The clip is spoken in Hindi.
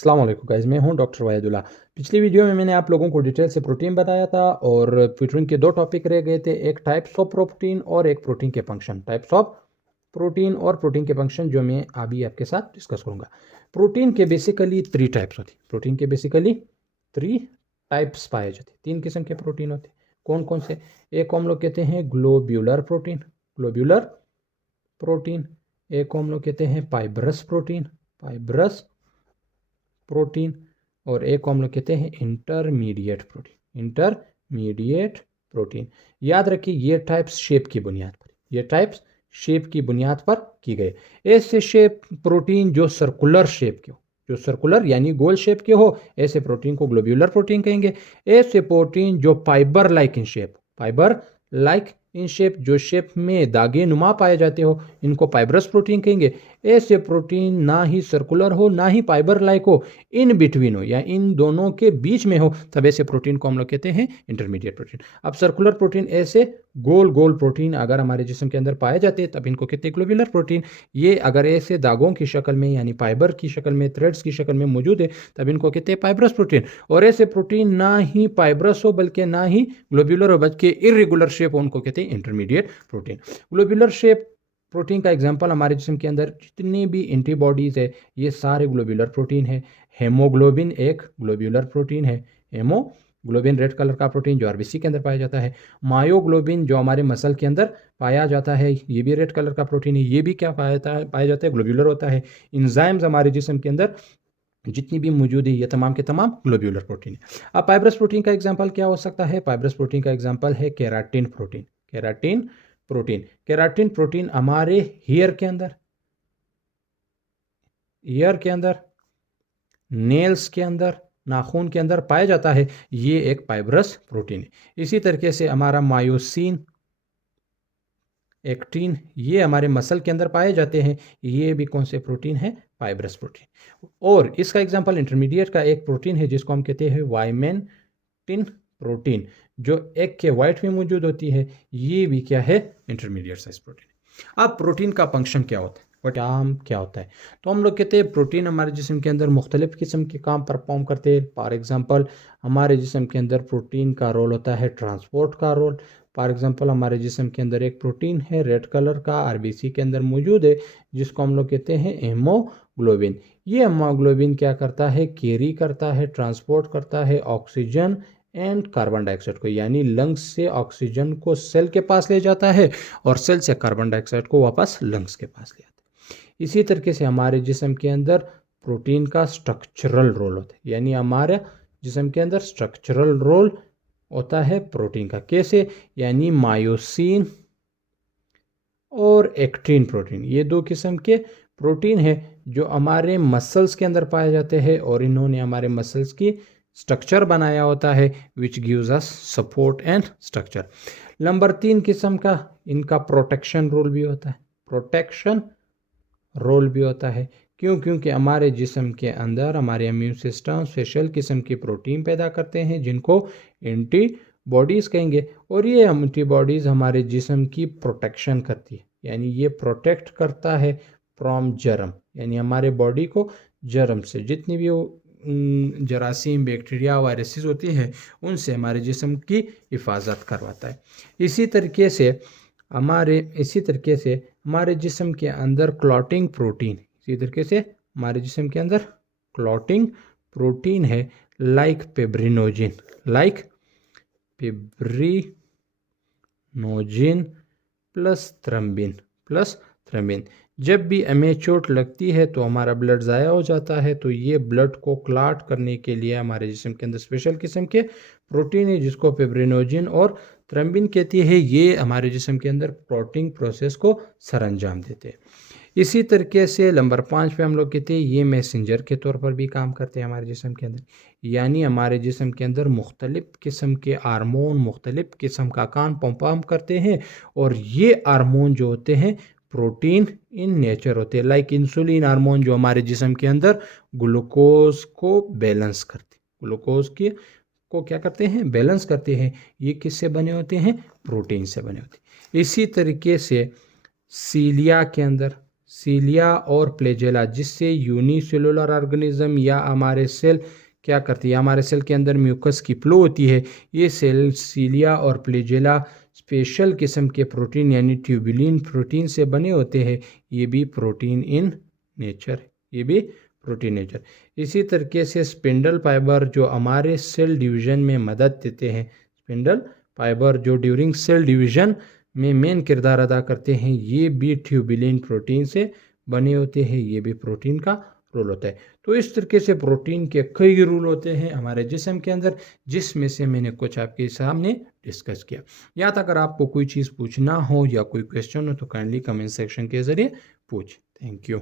अस्सलाम वालेकुम गाइस, मैं हूं डॉक्टर वाहिदुल्लाह। पिछली वीडियो में मैंने आप लोगों को डिटेल से प्रोटीन बताया था और प्रोटीन के दो टॉपिक रह गए थे, एक टाइप्स ऑफ प्रोटीन और एक प्रोटीन के फंक्शन। टाइप्स ऑफ प्रोटीन और प्रोटीन के फंक्शन जो मैं अभी आपके साथ डिस्कस करूंगा। प्रोटीन के बेसिकली 3 टाइप्स होती, प्रोटीन के बेसिकली 3 टाइप्स पाए जाते, 3 किस्म के प्रोटीन होते। कौन कौन से? एक को हम लोग कहते हैं ग्लोब्यूलर प्रोटीन, ग्लोब्यूलर प्रोटीन। एक को हम लोग कहते हैं फाइब्रस प्रोटीन, फाइब्रस प्रोटीन। और एक को हम लोग कहते हैं इंटरमीडिएट प्रोटीन, इंटरमीडिएट प्रोटीन। याद रखिए ये टाइप्स शेप की बुनियाद पर, ये टाइप्स शेप की बुनियाद पर की गए। ऐसे शेप प्रोटीन जो सर्कुलर शेप के हो, जो सर्कुलर यानी गोल शेप के हो, ऐसे प्रोटीन को ग्लोब्यूलर प्रोटीन कहेंगे। ऐसे प्रोटीन जो fibre like in shape, fibre like in shape, जो शेप में दागे नुमा पाए जाते हो, इनको फाइब्रस प्रोटीन कहेंगे। ऐसे प्रोटीन ना ही सर्कुलर हो ना ही फाइबर लाइक हो, इन बिटवीन हो या इन दोनों के बीच में हो, तब ऐसे प्रोटीन को हम लोग कहते हैं इंटरमीडिएट प्रोटीन। अब सर्कुलर प्रोटीन, ऐसे गोल गोल प्रोटीन अगर हमारे जिस्म के अंदर पाए जाते हैं तब इनको कहते हैं ग्लोब्यूलर प्रोटीन। ये अगर ऐसे दागों की शक्ल में यानी फाइबर की शक्ल में, थ्रेड्स की शक्ल में मौजूद है, तब इनको कहते हैं फाइब्रस प्रोटीन। और ऐसे प्रोटीन ना ही फाइब्रस हो बल्कि ना ही ग्लोब्यूलर हो बल्कि इरेगुलर शेप हो, उनको कहते हैं intermediate protein. Globular shape protein का एग्जाम्पल हमारे जिस्म के अंदर जितनी भी एंटीबॉडीज है ये सारे ग्लोब्यूलर प्रोटीन है। हेमोग्लोबिन एक ग्लोब्यूलर प्रोटीन है, हेमोग्लोबिन रेड कलर का प्रोटीन जो आरबीसी के अंदर पाया जाता है। मायोग्लोबिन जो हमारे मसल के अंदर पाया जाता है, ये भी रेड कलर का प्रोटीन है, ये भी क्या पाया जाता है, ग्लोब्यूलर होता है। इंजाइम्स हमारे जिस्म के अंदर जितनी भी मौजूद है ये तमाम के तमाम ग्लोब्यूलर प्रोटीन है। अब फाइब्रस प्रोटीन का एग्जांपल क्या हो सकता है? फाइब्रस प्रोटीन का एग्जांपल है keratin protein, keratin protein. Keratin protein हमारे हेयर के अंदर, ईयर के अंदर, नेल्स के अंदर, नाखून के अंदर पाया जाता है, ये एक फाइब्रस प्रोटीन है। इसी तरीके से हमारा मायोसिन, एक्टिन, ये हमारे मसल के अंदर पाए जाते हैं, ये भी कौन से प्रोटीन है? Fibrous protein. और इसका एग्जांपल इंटरमीडिएट का एक प्रोटीन है जिसको हम कहते हैं वाइमेंटिन प्रोटीन, जो एग के वाइट में मौजूद होती है, ये भी क्या है? Intermediate size protein. अब प्रोटीन का फंक्शन क्या होता है, काम क्या होता है? तो हम लोग कहते हैं प्रोटीन हमारे जिस्म के अंदर मुख्तलिफ किस्म के काम परफॉर्म करते हैं। फॉर एग्जांपल हमारे जिस्म के अंदर प्रोटीन का रोल होता है ट्रांसपोर्ट का रोल। फॉर एग्जांपल हमारे जिस्म के अंदर एक प्रोटीन है रेड कलर का, आरबीसी के अंदर मौजूद है, जिसको हम लोग कहते हैं हेमोग्लोबिन। ये हेमोग्लोबिन क्या करता है? कैरी करता है, ट्रांसपोर्ट करता है ऑक्सीजन एंड कार्बन डाइऑक्साइड को, यानी लंग्स से ऑक्सीजन को सेल के पास ले जाता है और सेल से कार्बन डाइऑक्साइड को वापस लंग्स के पास ले आता है। इसी तरीके से हमारे जिस्म के अंदर प्रोटीन का स्ट्रक्चरल रोल होता है, यानी हमारे जिस्म के अंदर स्ट्रक्चरल रोल होता है प्रोटीन का। कैसे? यानी मायोसिन और एक्टिन प्रोटीन, ये दो किस्म के प्रोटीन है जो हमारे मसल्स के अंदर पाए जाते हैं और इन्होंने हमारे मसल्स की स्ट्रक्चर बनाया होता है, which gives us support and structure. Number 3 किस्म का इनका प्रोटेक्शन रोल भी होता है, प्रोटेक्शन रोल भी होता है। क्यों? क्योंकि हमारे जिस्म के अंदर हमारे इम्यून सिस्टम स्पेशल किस्म की प्रोटीन पैदा करते हैं जिनको एंटीबॉडीज़ कहेंगे, और ये एंटीबॉडीज़ हमारे जिस्म की प्रोटेक्शन करती है, यानी ये प्रोटेक्ट करता है फ्रॉम जर्म, यानी हमारे बॉडी को जर्म से, जितनी भी जरासीम, बैक्टीरिया, वायरसेस होती है, उनसे हमारे जिस्म की हिफाजत करवाता है। इसी तरीके से हमारे जिस्म के अंदर क्लॉटिंग प्रोटीन, इसी तरीके से हमारे जिस्म के अंदर क्लॉटिंग प्रोटीन है, like fibrinogen, like fibrinogen plus thrombin. जब भी हमें चोट लगती है तो हमारा ब्लड ज़ाया हो जाता है, तो ये ब्लड को क्लॉट करने के लिए हमारे जिस्म के अंदर स्पेशल किस्म के प्रोटीन है जिसको फिब्रिनोजिन और थ्रम्बिन कहती है, ये हमारे जिस्म के अंदर क्लॉटिंग प्रोसेस को सरअंजाम देते हैं। इसी तरीके से नंबर 5 पे हम लोग कहते हैं ये मैसेंजर के तौर पर भी काम करते हैं हमारे जिस्म के अंदर, यानी हमारे जिस्म के अंदर मुख्तलिफ किस्म के हार्मोन मुख्तलिफ किस्म का काम परफॉर्म करते हैं, और ये हार्मोन जो होते हैं प्रोटीन इन नेचर होते हैं। लाइक इंसुलिन हार्मोन जो हमारे जिस्म के अंदर ग्लूकोज को बैलेंस करते हैं, ग्लूकोज को क्या करते हैं? बैलेंस करते हैं। ये किससे बने होते हैं? प्रोटीन से बने होते हैं। इसी तरीके से सीलिया सीलिया और फ्लैजेला, जिससे यूनिसेलुलर ऑर्गेनिज्म या हमारे सेल क्या करती है, हमारे सेल के अंदर म्यूकस की फ्लो होती है। ये सेल सीलिया और फ्लैजेला स्पेशल किस्म के प्रोटीन यानी ट्यूबुलिन प्रोटीन से बने होते हैं। ये भी प्रोटीन इन नेचर, ये भी प्रोटीन नेचर। इसी तरीके से स्पिंडल फाइबर जो हमारे सेल डिवीजन में मदद देते हैं, स्पिंडल फाइबर जो ड्यूरिंग सेल डिवीजन में मेन किरदार अदा करते हैं, ये भी ट्यूबुलिन प्रोटीन से बने होते हैं। ये भी प्रोटीन का रोल होता है। तो इस तरीके से प्रोटीन के कई रूल होते हैं हमारे जिस्म के अंदर, जिसमें से मैंने कुछ आपके सामने डिस्कस किया। या तो अगर आपको कोई चीज़ पूछना हो या कोई क्वेश्चन हो तो काइंडली कमेंट सेक्शन के ज़रिए पूछ। Thank you.